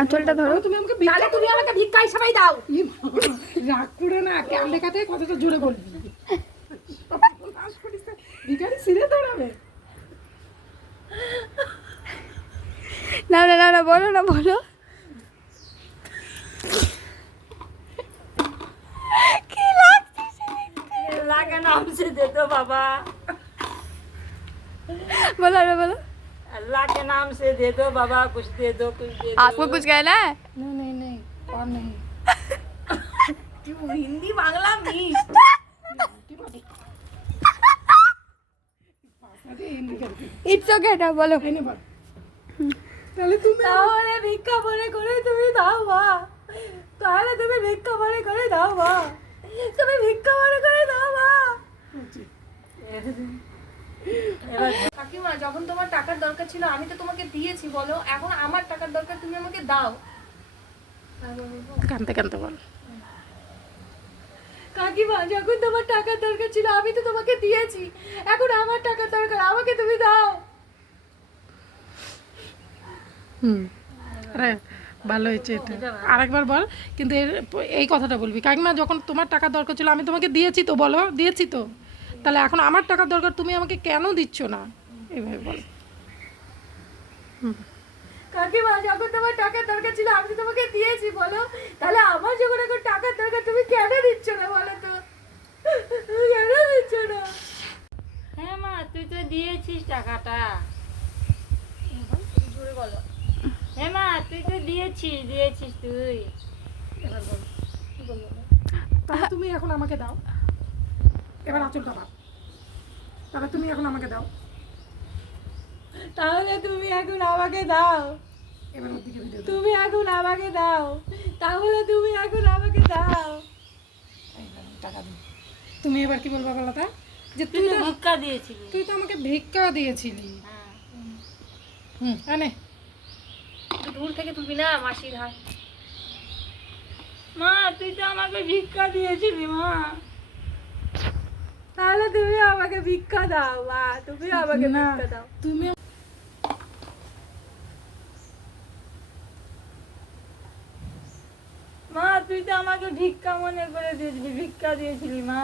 আঁচলটা ধরো। তুমি আমাকে ভিক্ষা হিসেবেই দাও। রাগ করে না, ক্যামেরা কাটে কতটা জোরে বলবি। ভিখারি সিরে দৌড়াবে। না না না না, বলো না, বলো। কি লাগছে? अल्लाह के नाम से दे दो बाबा, बोलो अरे बोलो। अल्लाह के नाम से दे दो बाबा, कुछ दे दो, कुछ दे दो। आपको कुछ कहना है? नहीं और नहीं। Hindi Bangla mix. It's okay ना, बोलो। তাহলে তুমি তাহলে ভিক্ষা মনে করে তুমি দাও মা, তাহলে তুমি ভিক্ষা মনে করে দাও মা, তুমি ভিক্ষা মনে করে দাও মা। কাকিমা, যখন তোমার টাকার দরকার ছিল আমি তো তোমাকে দিয়েছি, বলো এখন আমার টাকার দরকার, তুমি আমাকে দাও। কানতে কানতে বল। কাকিমা, যখন তোমার টাকার দরকার ছিল আমি তো তোমাকে দিয়েছি, এখন আমার টাকার দরকার, আমাকে তুমি দাও। আরে ভালো হয়েছে এটা, আরেকবার বল। কিন্তু এই কথাটা বলবি, কাকিমা যখন তোমার টাকার দরকার ছিল আমি তোমাকে দিয়েছি তো, বলো দিয়েছি তো, তাহলে এখন আমার টাকার দরকার, তুমি আমাকে কেন দিচ্ছ না, এইভাবে বল। কাকিমা, যখন তোমার টাকার দরকার ছিল আমি তো তোমাকে দিয়েছি, বলো তাহলে আমার যখন এখন টাকার দরকার তুমি কেন দিচ্ছ না, বলো তো কেন দিচ্ছ না? হ্যাঁ মা, তুই তো দিয়েছিস টাকাটা। জোরে বলো। হ্যাঁ মা, তুই তো দিয়েছিস তুই। এবার বল, তাহলে তুমি এখন আমাকে দাও। এবার আঁচলটা দাও, তাহলে তুমি এখন আমাকে দাও। তাহলে তুমি এখন আমাকে দাও, এবার ওর দিকে ভিডিও দাও। তুমি এখন আমাকে দাও, তাহলে তুমি এখন আমাকে দাও। টাকা দিই। তুমি এবার কি বলবা বলো তা, যে তুই তো ভিক্ষা দিয়েছিলি। তুই তো আমাকে ভিক্ষা দিয়েছিলি। হ্যাঁ। আনে একটু দূর থেকে তুলবি না মাসির হাত। মা, তুই তো আমাকে ভিক্ষা দিয়েছিলি মা, তাহলে তুমি আমাকে ভিক্ষা দাও মা, তুমি আমাকে না, ভিক্ষা দাও। তুমি মা, তুই তো আমাকে ভিক্ষা মনে করে দিয়েছিলি, ভিক্ষা দিয়েছিলি মা।